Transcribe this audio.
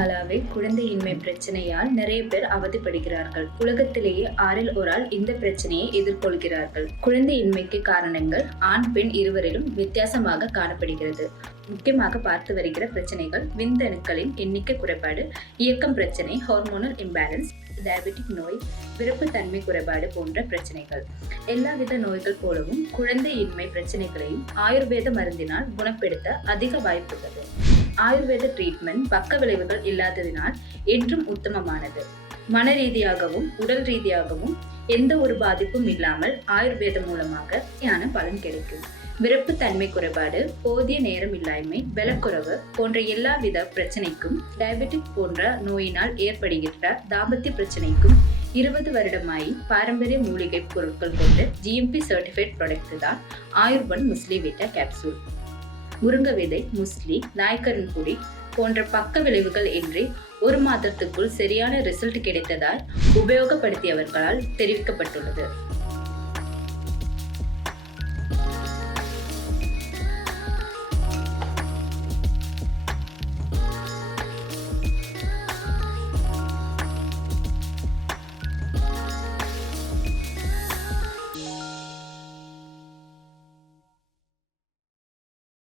நாளாவே குழந்தையின்மை பிரச்சனையால் நிறைய பேர் அவதிப்படுகிறார்கள். உலகத்திலேயே 6 1 ஆள் இந்த பிரச்சனையை எதிர்கொள்கிறார்கள். குழந்தையின்மைக்கு காரணங்கள் ஆண் பெண் இருவரிலும் வித்தியாசமாக காணப்படுகிறது. முக்கியமாக பார்த்து வருகிற பிரச்சனைகள் விந்தணுக்களின் எண்ணிக்கை குறைபாடு, இயக்கம் பிரச்சனை, ஹார்மோனல் இம்பேலன்ஸ், டயபெட்டிக் நோய், விருப்பத்தன்மை குறைபாடு போன்ற பிரச்சனைகள். எல்லாவித நோய்கள் போலவும் குழந்தையின்மை பிரச்சனைகளையும் ஆயுர்வேத மருந்தினால் குணப்படுத்த அதிக வாய்ப்புள்ளது. ஆயுர்வேத ட்ரீட்மெண்ட் பக்க விளைவுகள் இல்லாததினால் என்றும் உத்தமமானது. மன ரீதியாகவும் உடல் ரீதியாகவும் எந்த ஒரு பாதிப்பும் இல்லாமல் ஆயுர்வேதம் மூலமாக பலன் கிடைக்கும். விருப்பத்தன்மை குறைபாடு, போதிய நேரம் இல்லாமை, பலக்குறைவு போன்ற எல்லாவித பிரச்சனைக்கும், டயபெட்டிக் போன்ற நோயினால் ஏற்படுகின்ற தாம்பத்திய பிரச்சனைக்கும் 20 வருடமாய் பாரம்பரிய மூலிகை பொருட்கள் கொண்டு GMP சர்டிஃபைட் ப்ராடக்ட் தான் ஆயுர்வன் முஸ்லி விட்டா கேப்சூல். முருங்கை விதை, முஸ்லி, நாய்க்கரன் பொடி போன்ற பக்க விளைவுகள் இன்றி 1 மாதத்துக்குள் சரியான ரிசல்ட் கிடைத்ததால் உபயோகப்படுத்தியவர்களால் தெரிவிக்கப்பட்டுள்ளது.